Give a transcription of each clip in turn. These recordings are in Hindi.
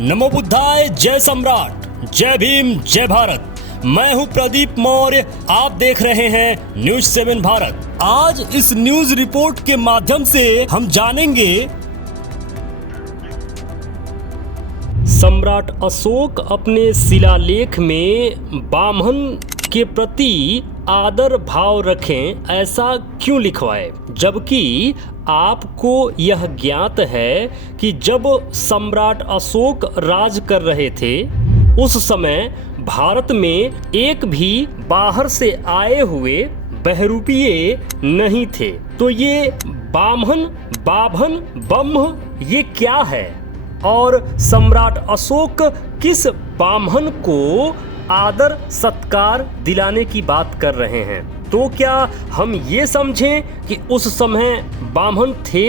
नमो बुद्धाय, जय सम्राट, जय भीम, जय भारत। मैं हूं प्रदीप मौर्य, आप देख रहे हैं न्यूज 7 भारत। आज इस न्यूज रिपोर्ट के माध्यम से हम जानेंगे सम्राट अशोक अपने शिलालेख में ब्राह्मण के प्रति आदर भाव रखें ऐसा क्यों लिखवाए, जबकि आपको यह ज्ञात है कि जब सम्राट अशोक राज कर रहे थे उस समय भारत में एक भी बाहर से आए हुए बहरूपीय नहीं थे। तो ये बामन, बाभन, ब्रह्म ये क्या है और सम्राट अशोक किस ब्राह्मण को आदर सत्कार दिलाने की बात कर रहे हैं? तो क्या हम ये समझें कि उस समय ब्राह्मण थे,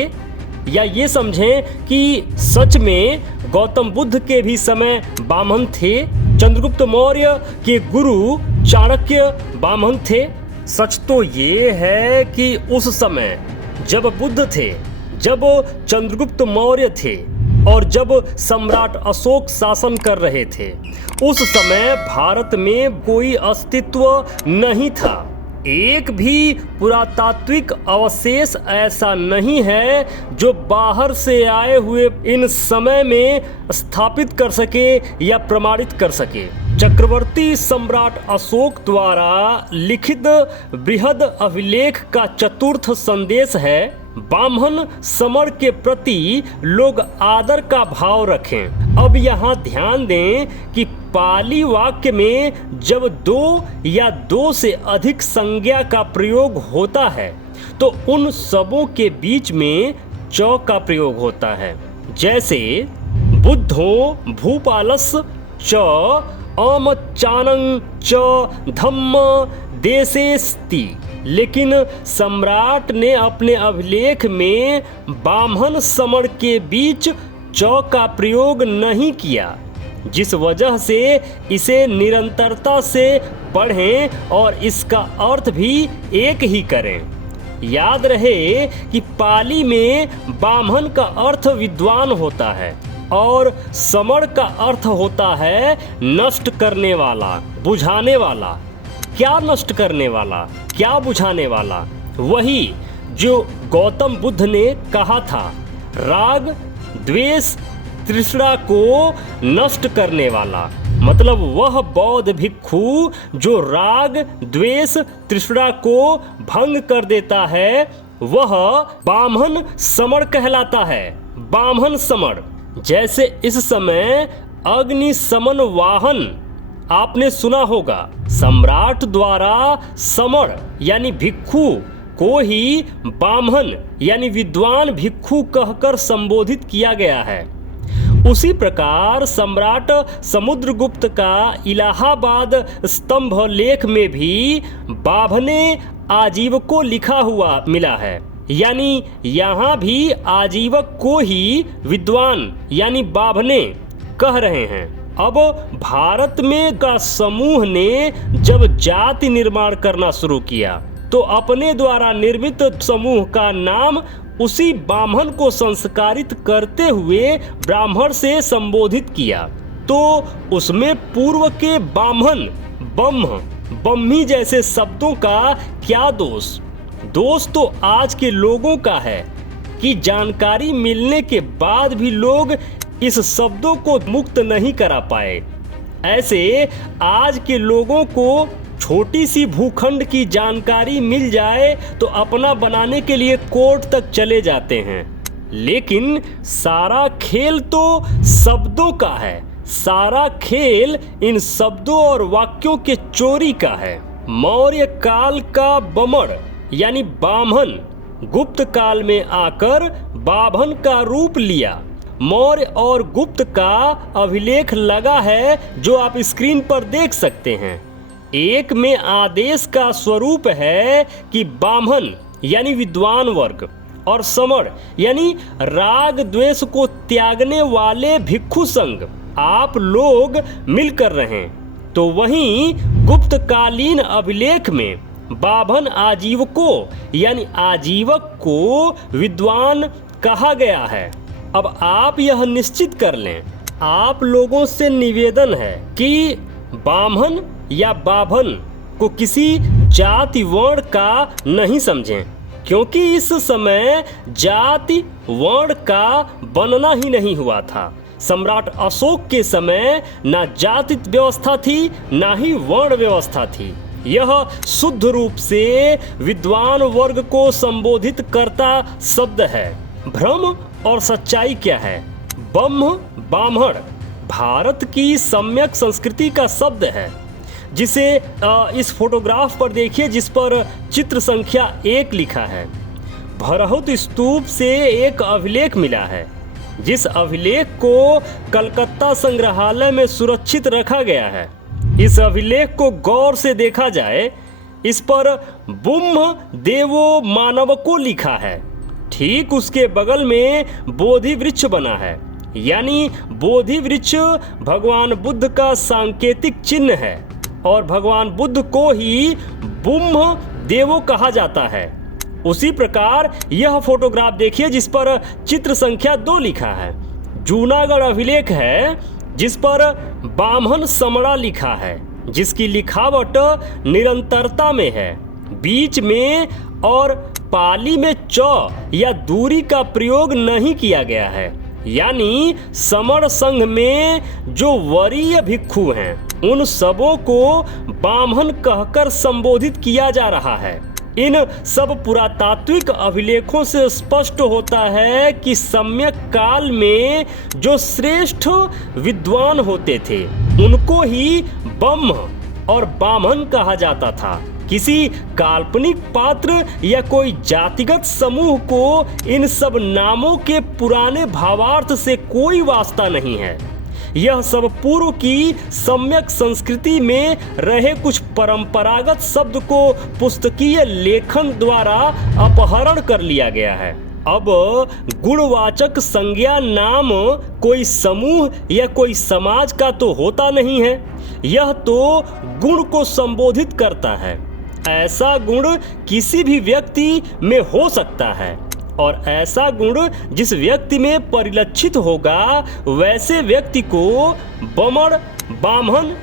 या ये समझें कि सच में गौतम बुद्ध के भी समय ब्राह्मण थे, चंद्रगुप्त मौर्य के गुरु चाणक्य ब्राह्मण थे? सच तो ये है कि उस समय जब बुद्ध थे, जब चंद्रगुप्त मौर्य थे और जब सम्राट अशोक शासन कर रहे थे, उस समय भारत में कोई अस्तित्व नहीं था। एक भी पुरातात्विक अवशेष ऐसा नहीं है जो बाहर से आए हुए इन समय में स्थापित कर सके या प्रमाणित कर सके। चक्रवर्ती सम्राट अशोक द्वारा लिखित बृहद अभिलेख का चतुर्थ संदेश है, ब्राह्मण समर के प्रति लोग आदर का भाव रखें। अब यहाँ ध्यान दें कि पाली वाक्य में जब दो या दो से अधिक संज्ञा का प्रयोग होता है तो उन सबों के बीच में च का प्रयोग होता है। जैसे बुद्धो भूपालस् च अमचानं च धम्म देशेस्ति। लेकिन सम्राट ने अपने अभिलेख में ब्राह्मण समर के बीच च का प्रयोग नहीं किया, जिस वजह से इसे निरंतरता से पढ़ें और इसका अर्थ भी एक ही करें। याद रहे कि पाली में ब्राह्मण का अर्थ विद्वान होता है और समर का अर्थ होता है नष्ट करने वाला, बुझाने वाला। क्या नष्ट करने वाला, क्या बुझाने वाला? वही जो गौतम बुद्ध ने कहा था, राग द्वेष तृष्णा को नष्ट करने वाला। मतलब वह बौद्ध भिक्षु जो राग द्वेष तृष्णा को भंग कर देता है वह ब्राह्मण समर कहलाता है। ब्राह्मण समर। जैसे इस समय अग्नि समन वाहन आपने सुना होगा, सम्राट द्वारा समर यानी भिक्षु को ही ब्राह्मण यानी विद्वान भिक्षु कहकर संबोधित किया गया है। उसी प्रकार सम्राट समुद्रगुप्त का इलाहाबाद स्तंभ लेख में भी बाभने आजीवको लिखा हुआ मिला है, यानी यहाँ भी आजीवक को ही विद्वान यानी बाभने कह रहे हैं। अब भारत में का समूह ने जब जाति निर्माण करना शुरू किया तो अपने द्वारा निर्मित समूह का नाम उसी ब्राह्मण को संस्कारित करते हुए ब्राह्मण से संबोधित किया। तो उसमें पूर्व के ब्राह्मण, ब्रह्म, ब्रह्मी जैसे शब्दों का क्या दोष? दोष तो आज के लोगों का है कि जानकारी मिलने के बाद भी लोग इस शब्दों को मुक्त नहीं करा पाए। ऐसे आज के लोगों को छोटी सी भूखंड की जानकारी मिल जाए तो अपना बनाने के लिए कोर्ट तक चले जाते हैं। लेकिन सारा खेल तो शब्दों का है, सारा खेल इन शब्दों और वाक्यों के चोरी का है। मौर्य काल का बमण यानी ब्राह्मण गुप्त काल में आकर बाभन का रूप लिया। मौर्य और गुप्त का अभिलेख लगा है जो आप स्क्रीन पर देख सकते हैं। एक में आदेश का स्वरूप है कि ब्राह्मण यानी विद्वान वर्ग और समर यानी राग द्वेष को त्यागने वाले भिक्षु संघ आप लोग मिलकर रहें। तो वहीं गुप्तकालीन अभिलेख में बाभन आजीवको यानी आजीवक को विद्वान कहा गया है। अब आप यह निश्चित कर लें आप लोगों से निवेदन है कि बामन या बाभन को किसी जाति वर्ण का नहीं समझें, क्योंकि इस समय जाति वर्ण का बनना ही नहीं हुआ था। सम्राट अशोक के समय ना जाति व्यवस्था थी, ना ही वर्ण व्यवस्था थी। यह शुद्ध रूप से विद्वान वर्ग को संबोधित करता शब्द है। भ्रम और सच्चाई क्या है? ब्रह्म ब्राह्मण भारत की सम्यक संस्कृति का शब्द है, जिसे इस फोटोग्राफ पर देखिए, जिस पर चित्र संख्या 1 लिखा है। भरहुत स्तूप से एक अभिलेख मिला है, जिस अभिलेख को कलकत्ता संग्रहालय में सुरक्षित रखा गया है। इस अभिलेख को गौर से देखा जाए, इस पर ब्रह्म देवो मानवको लिखा है। ठीक उसके बगल में बोधि वृक्ष बना है, यानी बोधि वृक्ष भगवान बुद्ध का सांकेतिक चिन्ह है और भगवान बुद्ध को ही ब्रह्म देवो कहा जाता है। उसी प्रकार यह फोटोग्राफ देखिए, जिस पर चित्र संख्या 2 लिखा है। जूनागढ़ अभिलेख है, जिस पर बामन समड़ा लिखा है, जिसकी लिखावट निरंतरता में है, बीच में और पाली में च या दूरी का प्रयोग नहीं किया गया है। यानी समण संघ में जो वरीय भिक्षु हैं, उन सबों को बामन कहकर संबोधित किया जा रहा है। इन सब पुरातात्विक अभिलेखों से स्पष्ट होता है कि सम्यक काल में जो श्रेष्ठ विद्वान होते थे, उनको ही ब्रह्म और बामन कहा जाता था। किसी काल्पनिक पात्र या कोई जातिगत समूह को इन सब नामों के पुराने भावार्थ से कोई वास्ता नहीं है। यह सब पूर्व की सम्यक संस्कृति में रहे कुछ परंपरागत शब्द को पुस्तकीय लेखन द्वारा अपहरण कर लिया गया है। अब गुणवाचक संज्ञा नाम कोई समूह या कोई समाज का तो होता नहीं है, यह तो गुण को संबोधित करता है। ऐसा गुण किसी भी व्यक्ति में हो सकता है, और ऐसा गुण जिस व्यक्ति में परिलक्षित होगा, वैसे व्यक्ति को बमण, बामन,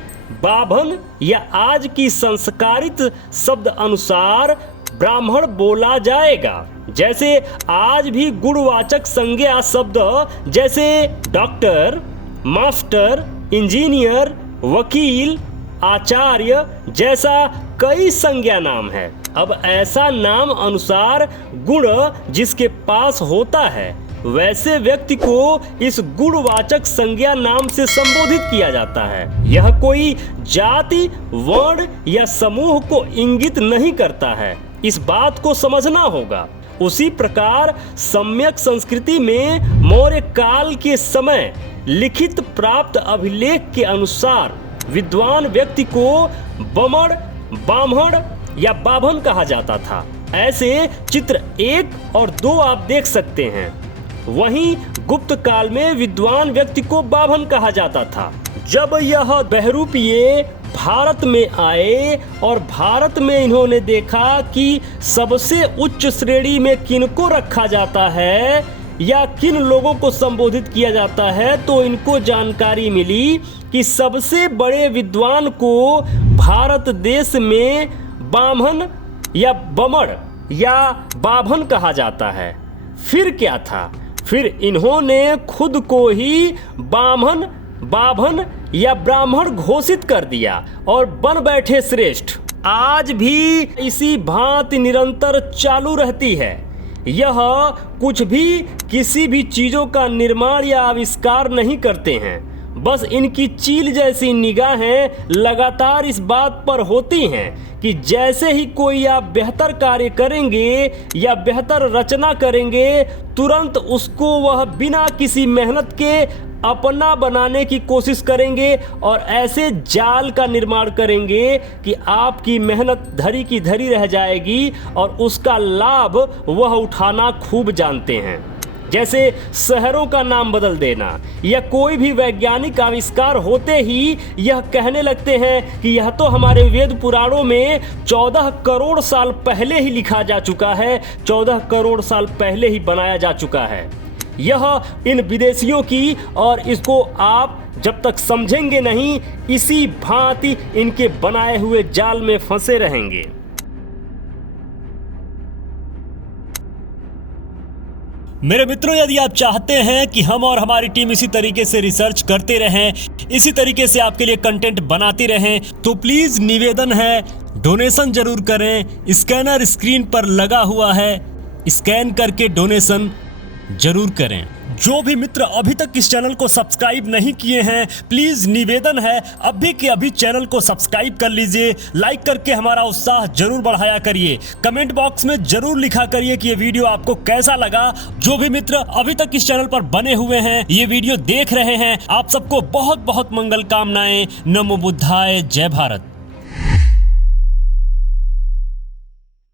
बाभन या आज की संस्कारित शब्द अनुसार ब्राह्मण बोला जाएगा। जैसे आज भी गुणवाचक संज्ञा शब्द जैसे डॉक्टर, मास्टर, इंजीनियर, वकील, आचार्य जैसा कई संज्ञा नाम है। अब ऐसा नाम अनुसार गुण जिसके पास होता है, वैसे व्यक्ति को इस गुणवाचक संज्ञा नाम से संबोधित किया जाता है। यह कोई जाति, वर्ण या समूह को इंगित नहीं करता है, इस बात को समझना होगा। उसी प्रकार सम्यक संस्कृति में मौर्य काल के समय लिखित प्राप्त अभिलेख के अनुसार विद्वान व्यक्ति को बमण, बामण या बाभन कहा जाता था। ऐसे चित्र 1 और 2 आप देख सकते हैं। वहीं गुप्त काल में विद्वान व्यक्ति को बाभन कहा जाता था। जब यह बहरूपीय भारत में आए और भारत में इन्होंने देखा कि सबसे उच्च श्रेणी में किनको रखा जाता है या किन लोगों को संबोधित किया जाता है, तो इनको जानकारी मिली कि सबसे बड़े विद्वान को भारत देश में बामन या बमण या बाभन कहा जाता है। फिर क्या था? फिर इन्होंने खुद को ही बामन, बाभन या ब्राह्मण घोषित कर दिया और बन बैठे श्रेष्ठ। आज भी इसी भांति निरंतर चालू रहती है। यह कुछ भी किसी भी चीजों का निर्माण या आविष्कार नहीं करते हैं, बस इनकी चील जैसी निगाहें लगातार इस बात पर होती हैं कि जैसे ही कोई आप बेहतर कार्य करेंगे या बेहतर रचना करेंगे, तुरंत उसको वह बिना किसी मेहनत के अपना बनाने की कोशिश करेंगे और ऐसे जाल का निर्माण करेंगे कि आपकी मेहनत धरी की धरी रह जाएगी और उसका लाभ वह उठाना खूब जानते हैं। जैसे शहरों का नाम बदल देना या कोई भी वैज्ञानिक आविष्कार होते ही यह कहने लगते हैं कि यह तो हमारे वेद पुराणों में 14 करोड़ साल पहले ही लिखा जा चुका है, 14 करोड़ साल पहले ही बनाया जा चुका है। यह इन विदेशियों की, और इसको आप जब तक समझेंगे नहीं, इसी भांति इनके बनाए हुए जाल में फंसे रहेंगे। मेरे मित्रों, यदि आप चाहते हैं कि हम और हमारी टीम इसी तरीके से रिसर्च करते रहें, इसी तरीके से आपके लिए कंटेंट बनाती रहें, तो प्लीज निवेदन है, डोनेशन जरूर करें। स्कैनर स्क्रीन पर लगा हुआ है, स्कैन करके डोनेशन जरूर करें। जो भी मित्र अभी तक इस चैनल को सब्सक्राइब नहीं किए हैं, प्लीज निवेदन है अभी के अभी चैनल को सब्सक्राइब कर लीजिए। लाइक करके हमारा उत्साह जरूर बढ़ाया करिए। कमेंट बॉक्स में जरूर लिखा करिए कि ये वीडियो आपको कैसा लगा। जो भी मित्र अभी तक इस चैनल पर बने हुए हैं, ये वीडियो देख रहे हैं, आप सबको बहुत बहुत मंगल कामनाएं। नमो बुद्धाय, जय भारत।